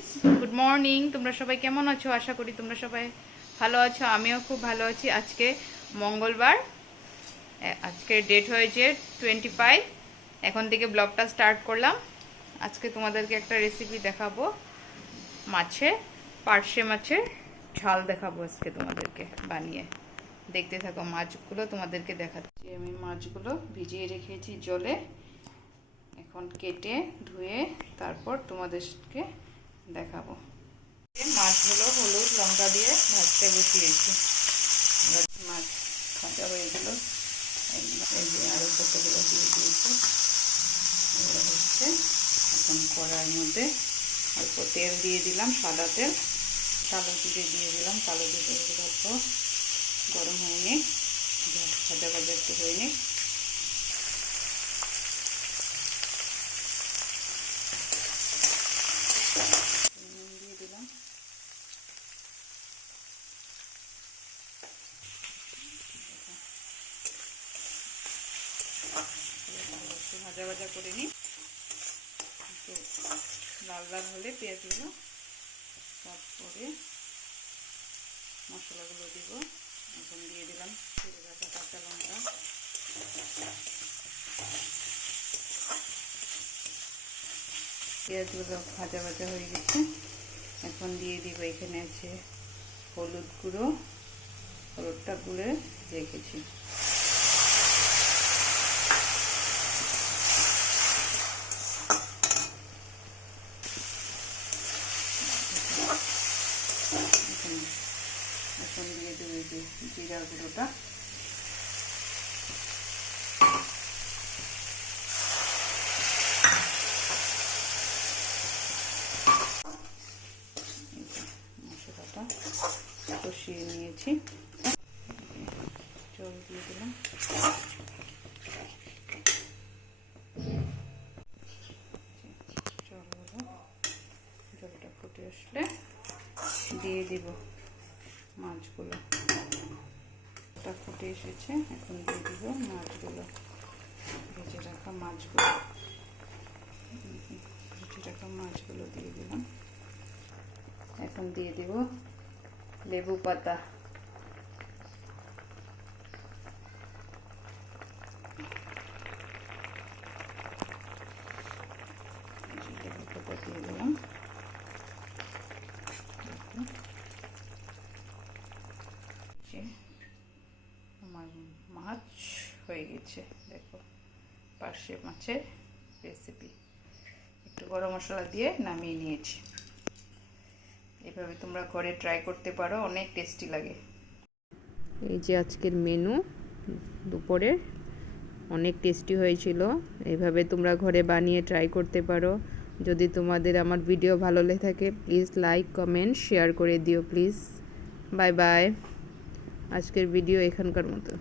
Friends, good morning. তোমরা সবাই কেমন আছো? আশা করি তোমরা সবাই ভালো আছো। আমিও খুব ভালো আছি। আজকে মঙ্গলবার, আজকে ডেট হয়েছে 25। এখন থেকে ব্লগটা স্টার্ট করলাম। আজকে তোমাদেরকে একটা রেসিপি দেখাবো, পার্শে মাছের ঝাল দেখাবো আজকে তোমাদেরকে বানিয়ে। দেখতে থাকো। মাছগুলো তোমাদেরকে দেখাচ্ছি। আমি মাছগুলো ভিজিয়ে রেখেছি জলে, এখন কেটে ধুয়ে তারপর তোমাদেরকে দেখাবো। মাছগুলো হলুদ লঙ্কা দিয়ে ভাজতে বসিয়েছি। মাছ ভাজা হয়ে গেল, আরও কতগুলো দিয়ে দিয়েছি। এগুলো হচ্ছে, এখন কড়াইয়ের মধ্যে অল্প তেল দিয়ে দিলাম, সাদা তেল। কালো জিরে দিয়ে দিলাম, কালো জিরে অল্প গরম হয়ে নিক, ভাজা ভাজা একটু হয়ে নিক। দিয়ে দিলাম, ভাজা ভাজা করে নিই। একটু লাল লাল হলে পেঁয়াজগুলো, তারপরে মশলাগুলো দিব। এখন দিয়ে দিলাম চিড়ে রাখা কাঁচা লঙ্কা, পেঁয়াজগুলো ভাজা ভাজা হয়ে গেছে। এখন দিয়ে দিব, এখানে আছে হলুদ গুঁড়ো, হলুদটা গুঁড়ে রেখেছি। এখন দিয়ে দেবো এই যে জিরা গুঁড়োটা, মশলাটা কষিয়ে নিয়েছি। জল দিয়ে দিলাম, জলটা ফুটে আসলে দিয়ে দিব মাছগুলো। ফুটে এসেছে, এখন দিয়ে দিব মাছগুলো, ভেজে রাখা মাছগুলো দিয়ে দিলাম। এখন দিয়ে দিব লেবু পাতা, দিয়ে দিলাম। আমার মাছ হয়ে গেছে, দেখো, পার্শে মাছের রেসিপি। একটু গরম মশলা দিয়ে নামিয়ে নিয়েছি। এভাবে তোমরা ঘরে ট্রাই করতে পারো, অনেক টেস্টি লাগে। এই যে আজকের মেনু দুপুরের, অনেক টেস্টি হয়েছিল। এইভাবে তোমরা ঘরে বানিয়ে ট্রাই করতে পারো। যদি তোমাদের আমার ভিডিও ভালো লেগে থাকে, প্লিজ লাইক কমেন্ট শেয়ার করে দিও প্লিজ। Bye bye. আজকের ভিডিও এখানকার মতো।